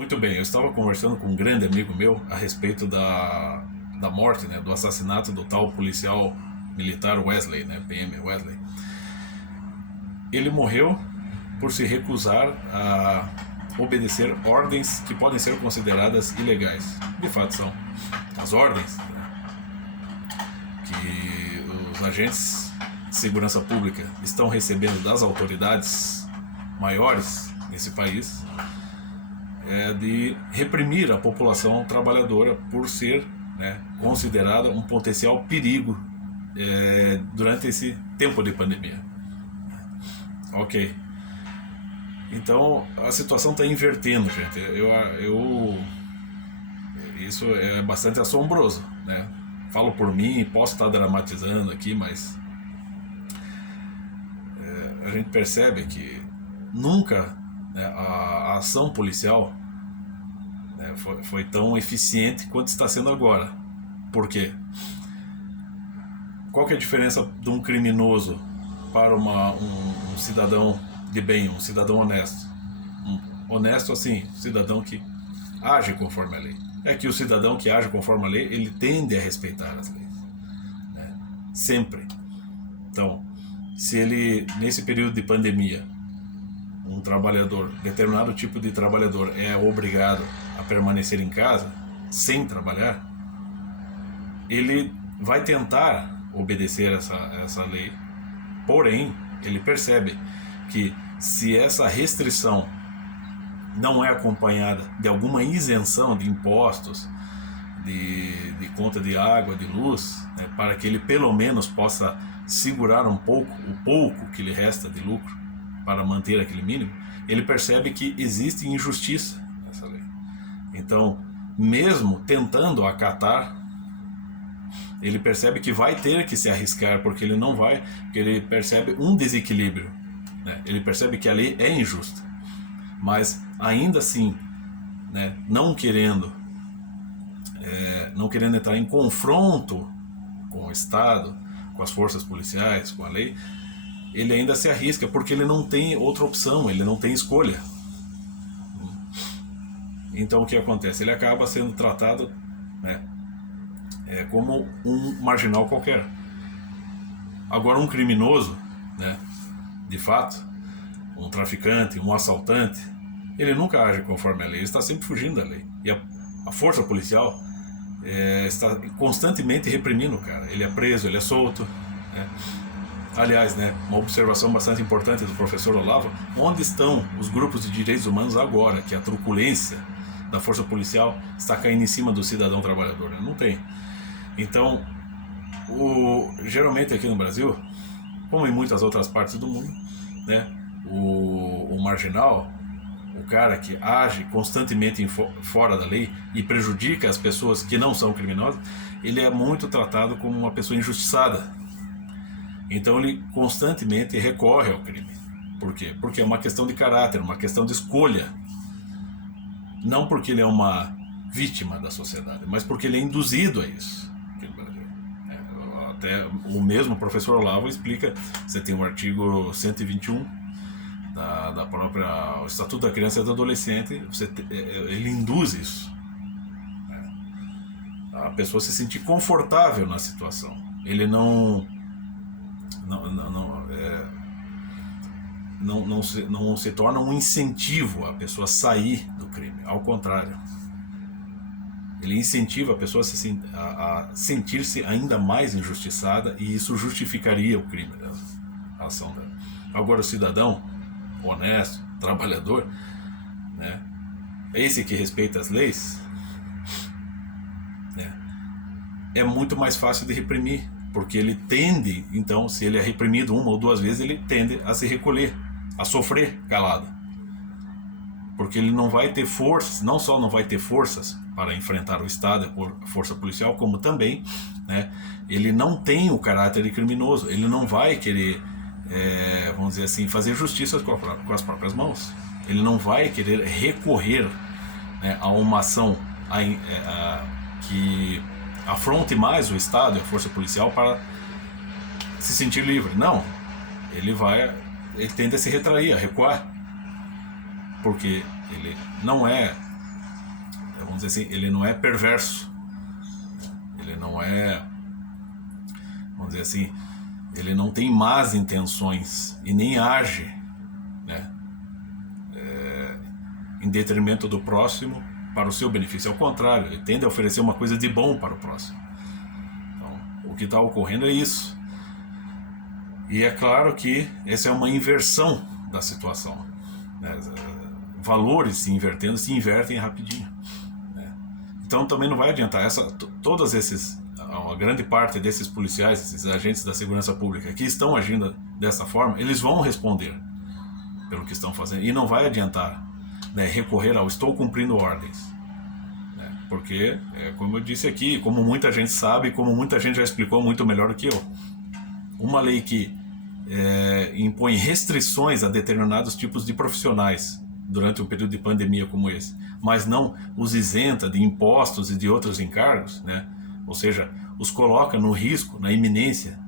Muito bem, eu estava conversando com um grande amigo meu a respeito da morte, né, do assassinato do tal policial militar Wesley, né, PM Wesley. Ele morreu por se recusar a obedecer ordens que podem ser consideradas ilegais. De fato são as ordens, né, que os agentes de segurança pública estão recebendo das autoridades maiores nesse país, de reprimir a população trabalhadora por ser, né, considerada um potencial perigo durante esse tempo de pandemia. Ok. Então a situação está invertendo, gente. Isso é bastante assombroso, né? Falo por mim, posso estar dramatizando aqui, mas a gente percebe que nunca, né, a ação policial, né, foi tão eficiente quanto está sendo agora. Por quê? Qual que é a diferença de um criminoso para um cidadão de bem, um cidadão honesto? Honesto assim, um cidadão que age conforme a lei. É que o cidadão que age conforme a lei, ele tende a respeitar as leis, né? Sempre. Então, se ele, nesse período de pandemia, um trabalhador, determinado tipo de trabalhador é obrigado a permanecer em casa, sem trabalhar, ele vai tentar obedecer essa lei, porém, ele percebe que se essa restrição não é acompanhada de alguma isenção de impostos, de conta de água, de luz, né, para que ele pelo menos possa segurar um pouco, o pouco que lhe resta de lucro, para manter aquele mínimo, ele percebe que existe injustiça nessa lei. Então, mesmo tentando acatar, ele percebe que vai ter que se arriscar, porque ele não vai, porque ele percebe um desequilíbrio, né? Ele percebe que a lei é injusta, mas ainda assim, né, não querendo entrar em confronto com o Estado, com as forças policiais, com a lei, ele ainda se arrisca, porque ele não tem outra opção, ele não tem escolha. Então o que acontece? Ele acaba sendo tratado, né, como um marginal qualquer. Agora um criminoso, né, de fato, um traficante, um assaltante, ele nunca age conforme a lei, ele está sempre fugindo da lei. E a força policial está constantemente reprimindo o cara. Ele é preso, ele é solto, né? Aliás, né, uma observação bastante importante do professor Olavo: onde estão os grupos de direitos humanos agora que a truculência da força policial está caindo em cima do cidadão trabalhador? Não tem. Então, geralmente aqui no Brasil, como em muitas outras partes do mundo, né, o marginal, o cara que age constantemente fora da lei e prejudica as pessoas que não são criminosas, ele é muito tratado como uma pessoa injustiçada. Então ele constantemente recorre ao crime. Por quê? Porque é uma questão de caráter, uma questão de escolha. Não porque ele é uma vítima da sociedade, mas porque ele é induzido a isso. Até o mesmo professor Olavo explica, você tem o artigo 121 da própria Estatuto da Criança e do Adolescente, ele induz isso, a pessoa se sentir confortável na situação. Ele não se torna um incentivo a pessoa sair do crime, ao contrário, ele incentiva a pessoa a sentir-se ainda mais injustiçada, e isso justificaria o crime dela, a ação dela. Agora o cidadão honesto, trabalhador, né, esse que respeita as leis, né, é muito mais fácil de reprimir, porque ele tende, então, se ele é reprimido uma ou duas vezes, ele tende a se recolher, a sofrer calado, porque ele não vai ter forças, não só não vai ter forças para enfrentar o Estado, a força policial, como também, né, ele não tem o caráter de criminoso, ele não vai querer, vamos dizer assim, fazer justiça com as próprias mãos, ele não vai querer recorrer, né, a uma ação que afronte mais o Estado e a força policial para se sentir livre. Não, ele tende a se retrair, a recuar, porque ele não é vamos dizer assim, ele não é perverso, ele não é, vamos dizer assim, ele não tem más intenções e nem age, né, em detrimento do próximo para o seu benefício. Ao contrário, ele tende a oferecer uma coisa de bom para o próximo. Então, o que está ocorrendo é isso. E é claro que essa é uma inversão da situação, né? Valores se invertendo, se invertem rapidinho, né? Então também não vai adiantar. Todos esses, uma grande parte desses policiais, esses agentes da segurança pública que estão agindo dessa forma, eles vão responder pelo que estão fazendo. E não vai adiantar, né, recorrer ao estou cumprindo ordens, né? Porque, como eu disse aqui, como muita gente sabe, como muita gente já explicou muito melhor do que eu, uma lei que impõe restrições a determinados tipos de profissionais durante um período de pandemia como esse, mas não os isenta de impostos e de outros encargos, né? Ou seja, os coloca no risco, na iminência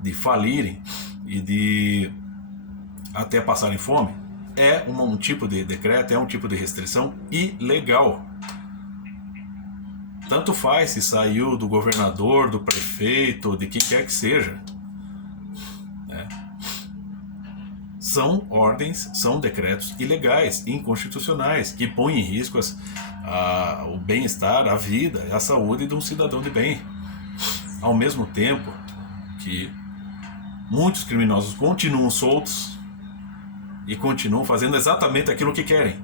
de falirem e de até passarem fome, é um tipo de decreto, é um tipo de restrição ilegal. Tanto faz se saiu do governador, do prefeito, de quem quer que seja, né? São ordens, são decretos ilegais, inconstitucionais, que põem em risco o bem-estar, a vida, a saúde de um cidadão de bem. Ao mesmo tempo que muitos criminosos continuam soltos e continuam fazendo exatamente aquilo que querem.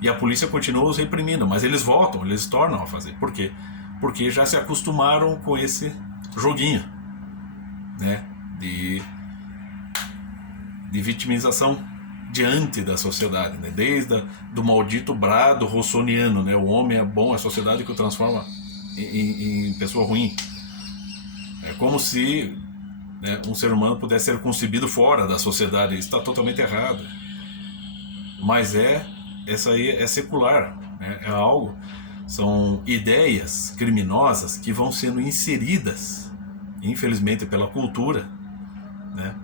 E a polícia continua os reprimindo, mas eles voltam, eles tornam a fazer. Por quê? Porque já se acostumaram com esse joguinho, né, de vitimização diante da sociedade, né? Desde do maldito brado rossoniano, né? O homem é bom, a sociedade que o transforma em pessoa ruim. É como se, né, um ser humano pudesse ser concebido fora da sociedade. Isso está totalmente errado. Mas essa aí é secular, né? É algo, são ideias criminosas que vão sendo inseridas, infelizmente, pela cultura, né,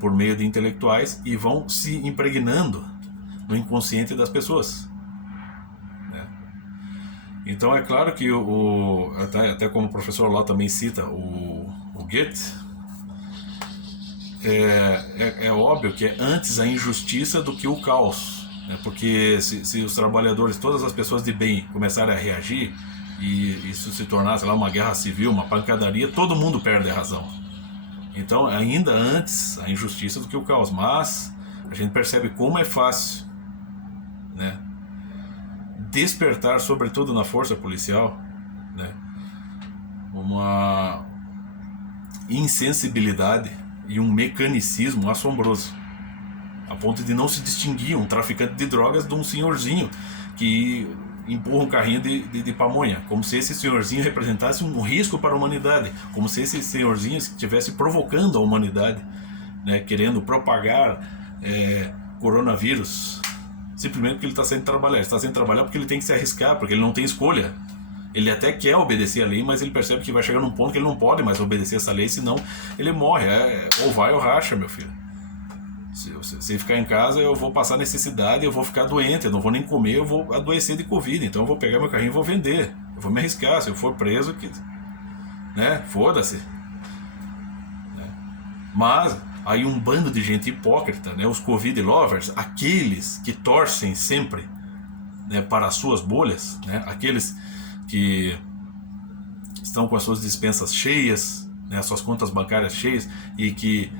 por meio de intelectuais, e vão se impregnando no inconsciente das pessoas, né? Então é claro que até como o professor lá também cita o Goethe, é óbvio que é antes a injustiça do que o caos, né? Porque se os trabalhadores, todas as pessoas de bem começarem a reagir e isso se tornasse lá uma guerra civil, uma pancadaria, todo mundo perde a razão. Então, ainda antes a injustiça do que o caos. Mas a gente percebe como é fácil, né, despertar, sobretudo na força policial, né, uma insensibilidade e um mecanicismo assombroso, a ponto de não se distinguir um traficante de drogas de um senhorzinho que empurra um carrinho de pamonha, como se esse senhorzinho representasse um risco para a humanidade, como se esse senhorzinho estivesse provocando a humanidade, né, querendo propagar coronavírus, simplesmente porque ele está saindo trabalhar. Ele está saindo trabalhar porque ele tem que se arriscar, porque ele não tem escolha. Ele até quer obedecer a lei, mas ele percebe que vai chegar num ponto que ele não pode mais obedecer essa lei, senão ele morre. Ou vai ou racha, meu filho. Se ficar em casa, eu vou passar necessidade, eu vou ficar doente, eu não vou nem comer, eu vou adoecer de Covid. Então eu vou pegar meu carrinho e vou vender. Eu vou me arriscar. Se eu for preso, né, foda-se. Né? Mas aí um bando de gente hipócrita, né, os Covid lovers, aqueles que torcem sempre, né, para as suas bolhas, né, aqueles que estão com as suas despensas cheias, né, as suas contas bancárias cheias e que,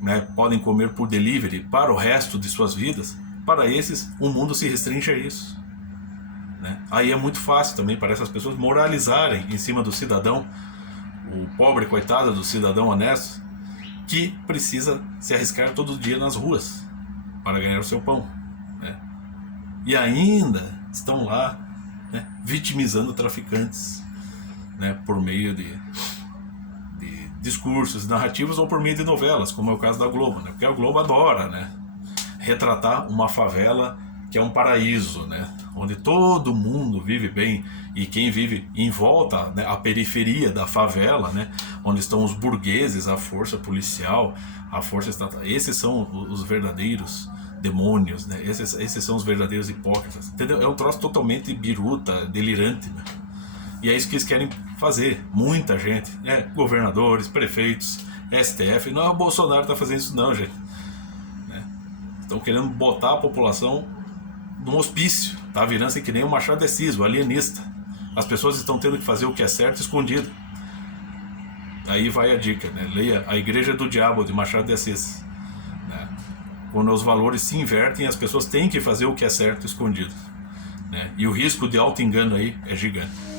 né, podem comer por delivery para o resto de suas vidas. Para esses, o mundo se restringe a isso, né? Aí é muito fácil também para essas pessoas moralizarem em cima do cidadão, o pobre coitado do cidadão honesto, que precisa se arriscar todo dia nas ruas para ganhar o seu pão, né? E ainda estão lá, né, vitimizando traficantes, né, por meio de discursos, narrativas ou por meio de novelas, como é o caso da Globo, né? Porque a Globo adora, né, retratar uma favela que é um paraíso, né, onde todo mundo vive bem e quem vive em volta, né, a periferia da favela, né, onde estão os burgueses, a força policial, a força estatal, esses são os verdadeiros, demônios, né? Esses são os verdadeiros hipócritas, entendeu? É um troço totalmente biruta, delirante, né? E é isso que eles querem fazer, muita gente, né? Governadores, prefeitos, STF. Não é o Bolsonaro que tá fazendo isso não, gente, né? Estão querendo botar a população num hospício, tá virando assim que nem o Machado de Assis, o alienista. As pessoas estão tendo que fazer o que é certo escondido. Aí vai a dica, né? Leia A Igreja do Diabo, de Machado de Assis, né? Quando os valores se invertem, as pessoas têm que fazer o que é certo escondido, né? E o risco de auto-engano aí é gigante.